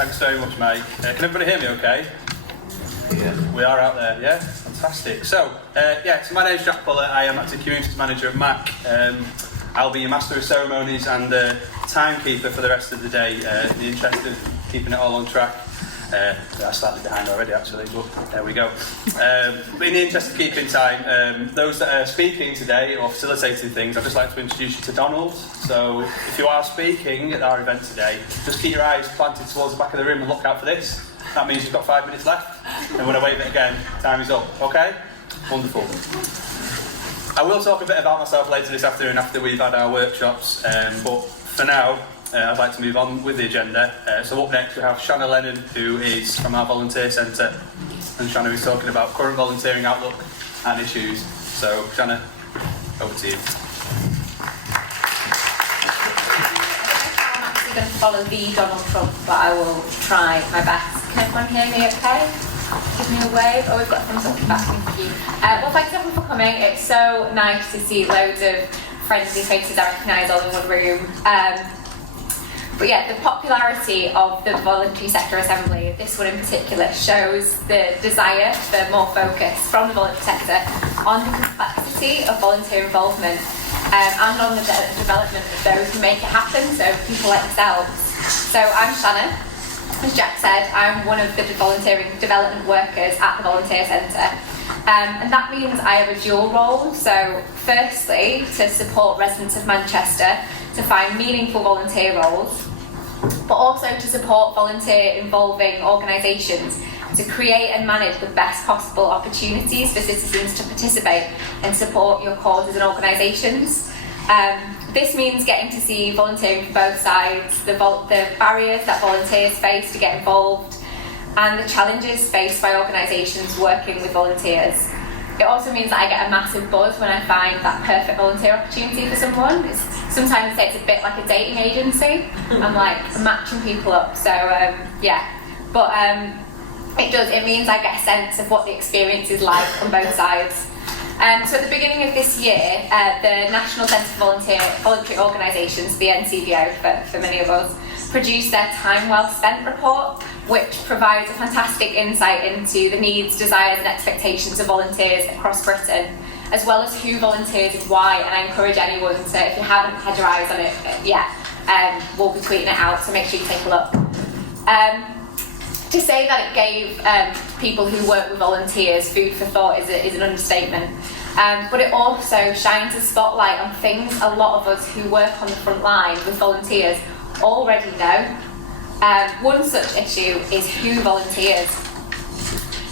Thanks very much, mate. Can everybody hear me okay? Yeah. We are out there, yeah? Fantastic. So my name's Jack Puller. I am Acting Communities Manager at MAC. I'll be your Master of Ceremonies and timekeeper for the rest of the day, in the interest of keeping it all on track. I'm slightly behind already, actually, but there we go. But in the interest of keeping time, those that are speaking today or facilitating things, I'd just like to introduce you to Donald. So if you are speaking at our event today, just keep your eyes planted towards the back of the room and look out for this. That means you've got 5 minutes left, and when I wave it again, time is up. Okay? Wonderful. I will talk a bit about myself later this afternoon after we've had our workshops, but for now, I'd like to move on with the agenda. So up next we have Shanna Lennon, who is from our Volunteer Centre, and Shanna is talking about current volunteering outlook and issues. So Shanna, over to you. I'm actually going to follow the Donald Trump, but I will try my best. Can everyone hear me okay? Give me a wave. Oh, we've got a thumbs up back. Thank you. Well, thanks everyone for coming. It's so nice to see loads of friendly faces I recognise all in one room. But yeah, the popularity of the Voluntary Sector Assembly, this one in particular, shows the desire for more focus from the voluntary sector on the complexity of volunteer involvement and on the development of those who make it happen, so people like yourselves. So I'm Shanna. As Jack said, I'm one of the volunteering development workers at the Volunteer Centre. And that means I have a dual role. So firstly, to support residents of Manchester to find meaningful volunteer roles, but also to support volunteer involving organisations to create and manage the best possible opportunities for citizens to participate and support your causes and organisations. This means getting to see volunteering from both sides, the barriers that volunteers face to get involved, and the challenges faced by organisations working with volunteers. It also means that I get a massive buzz when I find that perfect volunteer opportunity for someone. Sometimes it's a bit like a dating agency. I'm like matching people up. So it means I get a sense of what the experience is like on both sides. So at the beginning of this year, the National Centre for Voluntary Organisations, the NCVO for many of us, produced their Time Well Spent report, which provides a fantastic insight into the needs, desires and expectations of volunteers across Britain, as well as who volunteers and why. And I encourage anyone to, if you haven't had your eyes on it yet, we'll be tweeting it out, so make sure you take a look. To say that it gave people who work with volunteers food for thought is an understatement. But it also shines a spotlight on things a lot of us who work on the front line with volunteers already know. One such issue is who volunteers.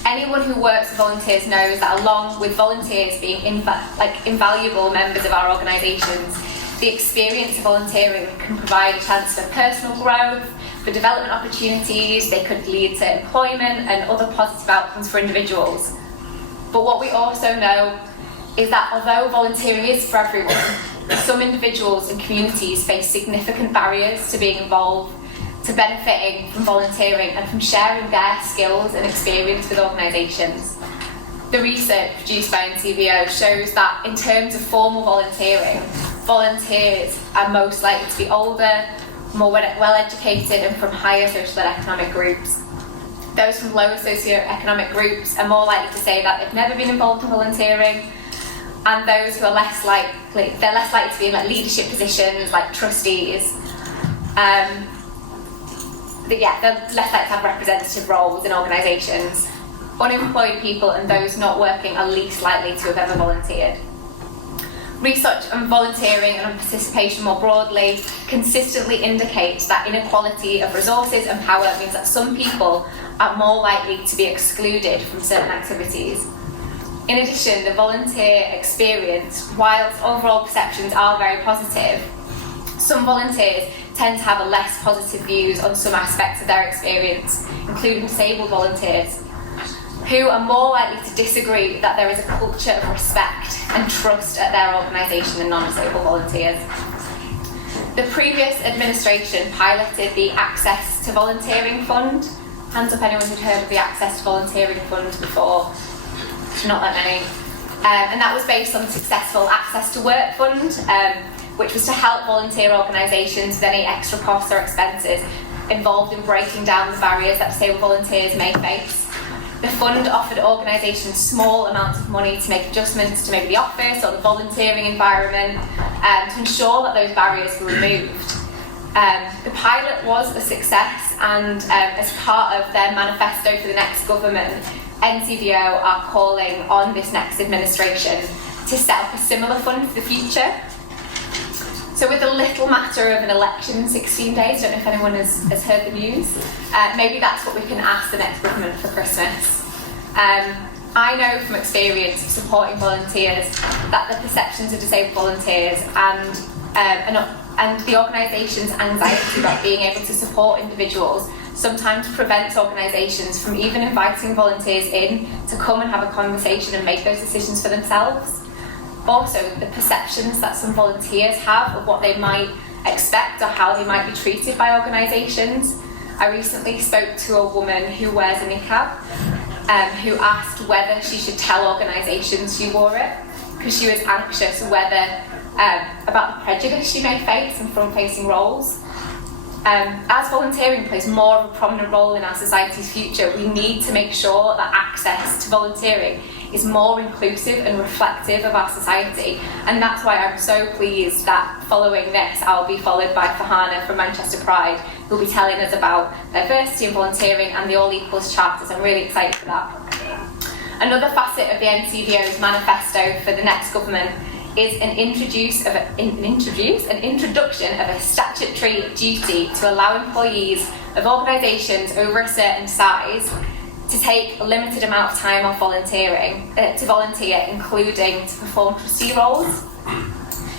Anyone who works with volunteers knows that along with volunteers being invaluable members of our organisations, the experience of volunteering can provide a chance for personal growth, for development opportunities. They could lead to employment and other positive outcomes for individuals. But what we also know is that although volunteering is for everyone, some individuals and communities face significant barriers to being involved, to benefiting from volunteering and from sharing their skills and experience with organisations. The research produced by NCVO shows that in terms of formal volunteering, volunteers are most likely to be older, more well-educated and from higher social and economic groups. Those from lower socio-economic groups are more likely to say that they've never been involved in volunteering, and those who are less likely to be in leadership positions like trustees. They're less likely to have representative roles in organisations. Unemployed people and those not working are least likely to have ever volunteered. Research on volunteering and on participation more broadly consistently indicates that inequality of resources and power means that some people are more likely to be excluded from certain activities. In addition, the volunteer experience, whilst overall perceptions are very positive, some volunteers tend to have a less positive views on some aspects of their experience, including disabled volunteers, who are more likely to disagree that there is a culture of respect and trust at their organisation than non-disabled volunteers. The previous administration piloted the Access to Volunteering Fund. Hands up anyone who'd heard of the Access to Volunteering Fund before. Not that many. And that was based on the successful Access to Work Fund, which was to help volunteer organisations with any extra costs or expenses involved in breaking down the barriers that disabled volunteers may face. The fund offered organisations small amounts of money to make adjustments to maybe the office or the volunteering environment to ensure that those barriers were removed. The pilot was a success, and as part of their manifesto for the next government, NCVO are calling on this next administration to set up a similar fund for the future. So with a little matter of an election in 16 days, I don't know if anyone has heard the news, maybe that's what we can ask the next government for Christmas. I know from experience of supporting volunteers that the perceptions of disabled volunteers and the organisation's anxiety about being able to support individuals sometimes prevents organisations from even inviting volunteers in to come and have a conversation and make those decisions for themselves. Also, the perceptions that some volunteers have of what they might expect or how they might be treated by organisations. I recently spoke to a woman who wears a niqab, who asked whether she should tell organisations she wore it, because she was anxious whether about the prejudice she may face in front-facing roles. As volunteering plays more of a prominent role in our society's future, we need to make sure that access to volunteering is more inclusive and reflective of our society. And that's why I'm so pleased that following this, I'll be followed by Fahana from Manchester Pride, who'll be telling us about diversity and volunteering and the All Equals Charters. I'm really excited for that. Another facet of the NCVO's manifesto for the next government is an introduction of a statutory duty to allow employees of organisations over a certain size to take a limited amount of time off volunteering, to volunteer, including to perform trustee roles.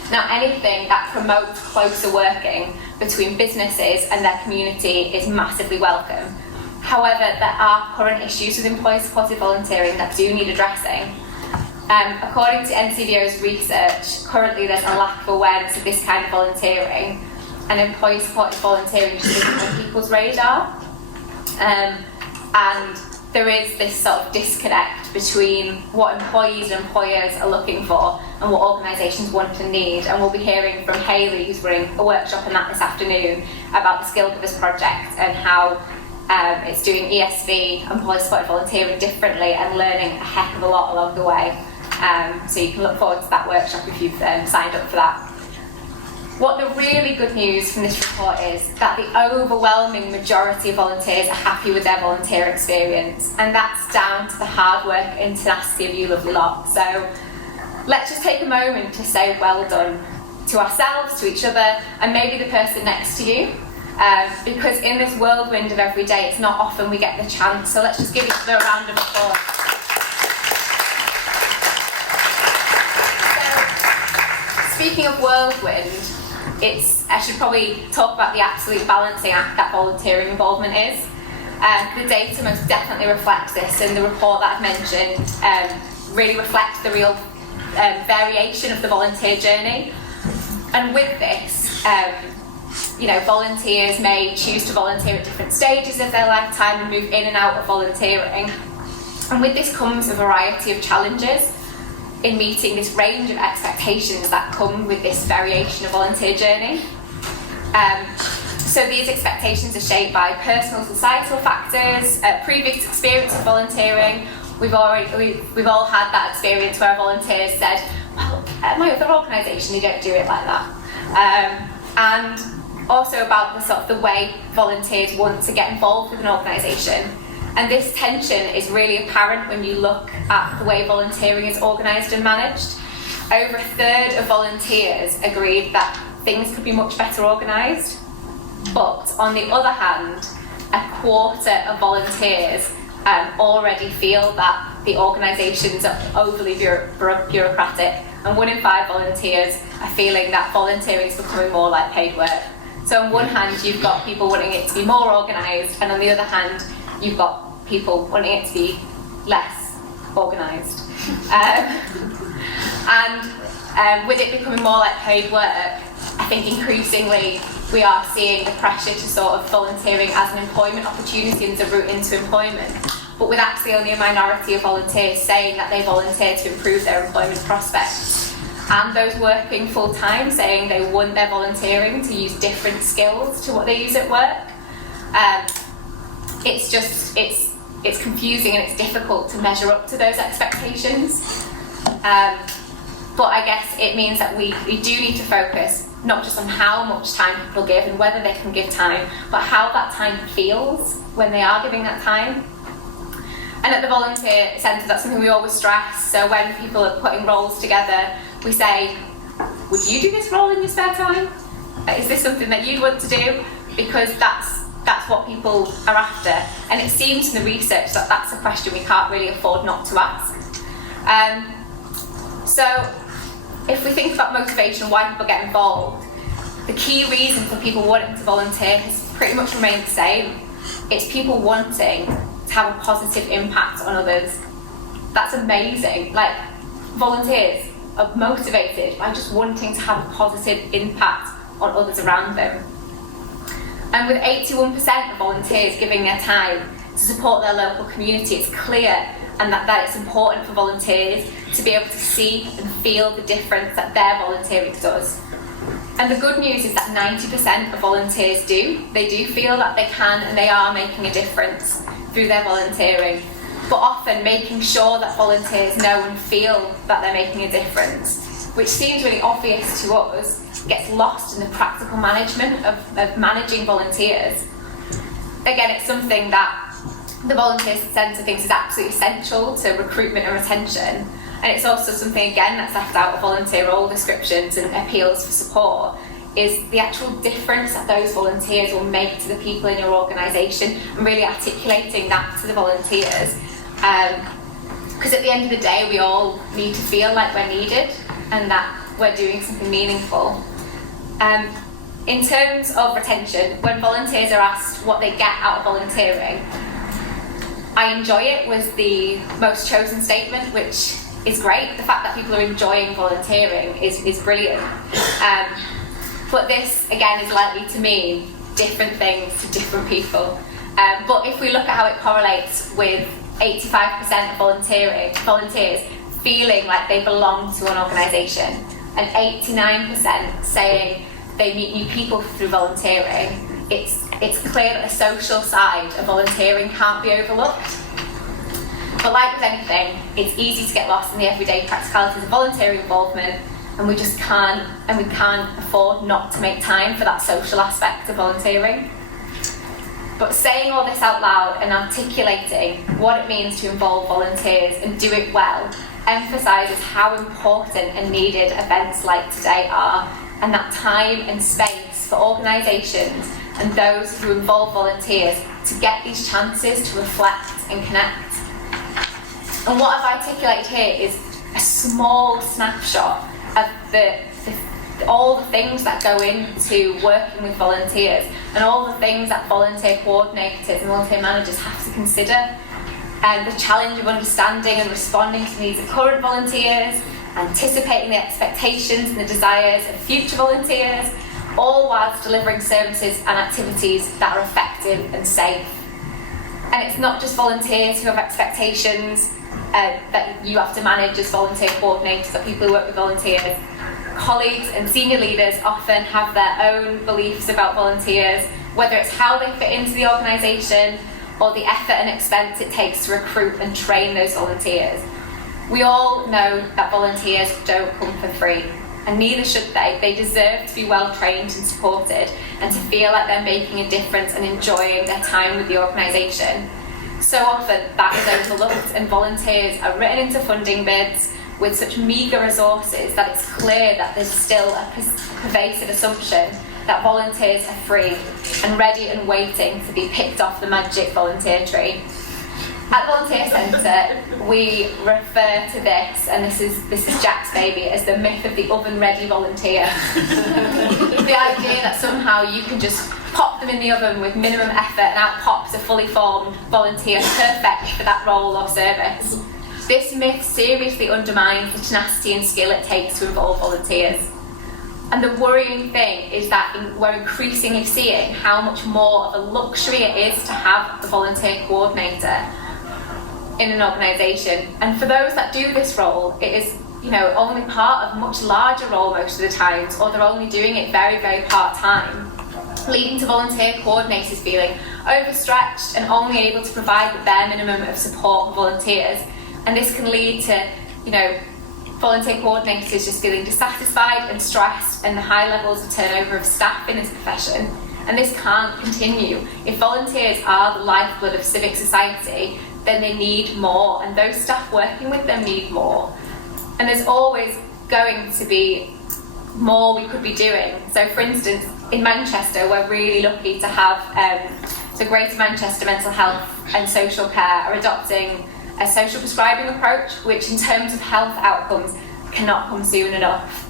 Now, anything that promotes closer working between businesses and their community is massively welcome. However, there are current issues with employee-supported volunteering that do need addressing. According to NCVO's research, currently there's a lack of awareness of this kind of volunteering, and employee-supported volunteering just isn't on people's radar. And there is this sort of disconnect between what employees and employers are looking for and what organisations want and need. And we'll be hearing from Hayley, who's running a workshop on that this afternoon, about the Skill Givers project and how it's doing ESV, employee-supported volunteering, differently and learning a heck of a lot along the way. So you can look forward to that workshop if you've signed up for that. What the really good news from this report is that the overwhelming majority of volunteers are happy with their volunteer experience, and that's down to the hard work and tenacity of you lovely lot. So let's just take a moment to say well done to ourselves, to each other, and maybe the person next to you. Because in this whirlwind of every day, it's not often we get the chance, so let's just give each other a round of applause. Speaking of whirlwind, I should probably talk about the absolute balancing act that volunteering involvement is. The data most definitely reflects this, and the report that I've mentioned really reflects the real variation of the volunteer journey. And with this, volunteers may choose to volunteer at different stages of their lifetime and move in and out of volunteering. And with this comes a variety of challenges in meeting this range of expectations that come with this variation of volunteer journey. So these expectations are shaped by personal societal factors, previous experience of volunteering. We've all had that experience where volunteers said, well, at my other organisation they don't do it like that. And also about the way volunteers want to get involved with an organisation. And this tension is really apparent when you look at the way volunteering is organised and managed. Over a third of volunteers agreed that things could be much better organised. But on the other hand, a quarter of volunteers already feel that the organisations are overly bureaucratic. And 1 in 5 volunteers are feeling that volunteering is becoming more like paid work. So on one hand, you've got people wanting it to be more organised, and on the other hand, you've got people wanting it to be less organised. And with it becoming more like paid work, I think increasingly we are seeing the pressure to sort of volunteering as an employment opportunity and as a route into employment. But with actually only a minority of volunteers saying that they volunteer to improve their employment prospects. And those working full-time saying they want their volunteering to use different skills to what they use at work. It's confusing and it's difficult to measure up to those expectations. But I guess it means that we do need to focus not just on how much time people give and whether they can give time, but how that time feels when they are giving that time. And at the Volunteer Centre, that's something we always stress. So when people are putting roles together, we say, would you do this role in your spare time? Is this something that you'd want to do? Because that's what people are after. And it seems in the research that that's a question we can't really afford not to ask. So if we think about motivation and why people get involved, the key reason for people wanting to volunteer has pretty much remained the same. It's people wanting to have a positive impact on others. That's amazing. Like, volunteers are motivated by just wanting to have a positive impact on others around them. And with 81% of volunteers giving their time to support their local community, it's clear and that it's important for volunteers to be able to see and feel the difference that their volunteering does. And the good news is that 90% of volunteers do. They do feel that they can and they are making a difference through their volunteering. But often making sure that volunteers know and feel that they're making a difference, which seems really obvious to us, gets lost in the practical management of managing volunteers. Again, it's something that the Volunteer Centre thinks is absolutely essential to recruitment and retention. And it's also something, again, that's left out of volunteer role descriptions and appeals for support, is the actual difference that those volunteers will make to the people in your organisation, and really articulating that to the volunteers. Because at the end of the day, we all need to feel like we're needed and that we're doing something meaningful. In terms of retention, when volunteers are asked what they get out of volunteering, I enjoy it was the most chosen statement, which is great. The fact that people are enjoying volunteering is brilliant. But this, again, is likely to mean different things to different people. But if we look at how it correlates with 85% of volunteers feeling like they belong to an organisation, and 89% saying they meet new people through volunteering, it's clear that the social side of volunteering can't be overlooked. But like with anything, it's easy to get lost in the everyday practicalities of volunteering involvement, and we can't afford not to make time for that social aspect of volunteering. But saying all this out loud and articulating what it means to involve volunteers and do it well emphasises how important and needed events like today are, and that time and space for organisations and those who involve volunteers to get these chances to reflect and connect. And what I've articulated here is a small snapshot of all the things that go into working with volunteers and all the things that volunteer coordinators and volunteer managers have to consider. And the challenge of understanding and responding to the needs of current volunteers, anticipating the expectations and the desires of future volunteers, all whilst delivering services and activities that are effective and safe. And it's not just volunteers who have expectations that you have to manage as volunteer coordinators or people who work with volunteers. Colleagues and senior leaders often have their own beliefs about volunteers, whether it's how they fit into the organisation or the effort and expense it takes to recruit and train those volunteers. We all know that volunteers don't come for free, and neither should they. They deserve to be well trained and supported and to feel like they're making a difference and enjoying their time with the organisation. So often that is overlooked, and volunteers are written into funding bids with such meagre resources that it's clear that there's still a pervasive assumption that volunteers are free and ready and waiting to be picked off the magic volunteer tree. At the Volunteer Centre, we refer to this, and this is Jack's baby, as the myth of the oven-ready volunteer. The idea that somehow you can just pop them in the oven with minimum effort and out pops a fully formed volunteer perfect for that role or service. This myth seriously undermines the tenacity and skill it takes to involve volunteers. And the worrying thing is that we're increasingly seeing how much more of a luxury it is to have a volunteer coordinator in an organisation. And for those that do this role, it is only part of a much larger role most of the times, or they're only doing it very, very part-time, leading to volunteer coordinators feeling overstretched and only able to provide the bare minimum of support for volunteers. And this can lead to, volunteer coordinators just feeling dissatisfied and stressed, and the high levels of turnover of staff in this profession. And this can't continue. If volunteers are the lifeblood of civic society, then they need more, and those staff working with them need more. And there's always going to be more we could be doing. So for instance, in Manchester, we're really lucky to have, Greater Manchester Mental Health and Social Care are adopting a social prescribing approach, which in terms of health outcomes cannot come soon enough.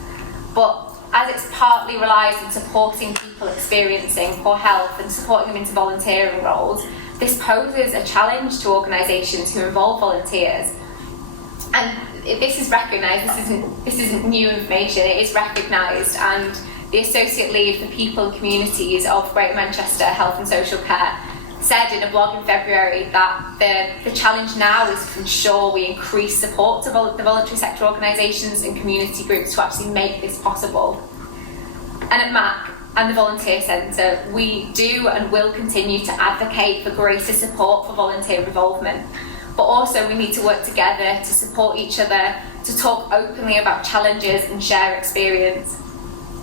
But as it's partly relies on supporting people experiencing poor health and supporting them into volunteering roles, this poses a challenge to organisations who involve volunteers. And this is recognised, this isn't new information, it is recognised, and the Associate Lead for People and Communities of Greater Manchester Health and Social Care said in a blog in February that the challenge now is to ensure we increase support to the voluntary sector organisations and community groups to actually make this possible. And at MAC and the Volunteer Centre, we do and will continue to advocate for greater support for volunteer involvement. But also we need to work together to support each other, to talk openly about challenges and share experience.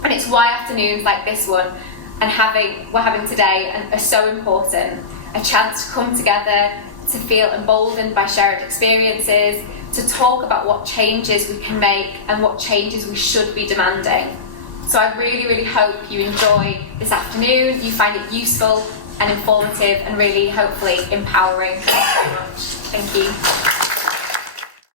And it's why afternoons like this one we're having today are so important. A chance to come together, to feel emboldened by shared experiences, to talk about what changes we can make and what changes we should be demanding. So I really, really hope you enjoy this afternoon, you find it useful and informative and really, hopefully, empowering. Thank you very much. Thank you.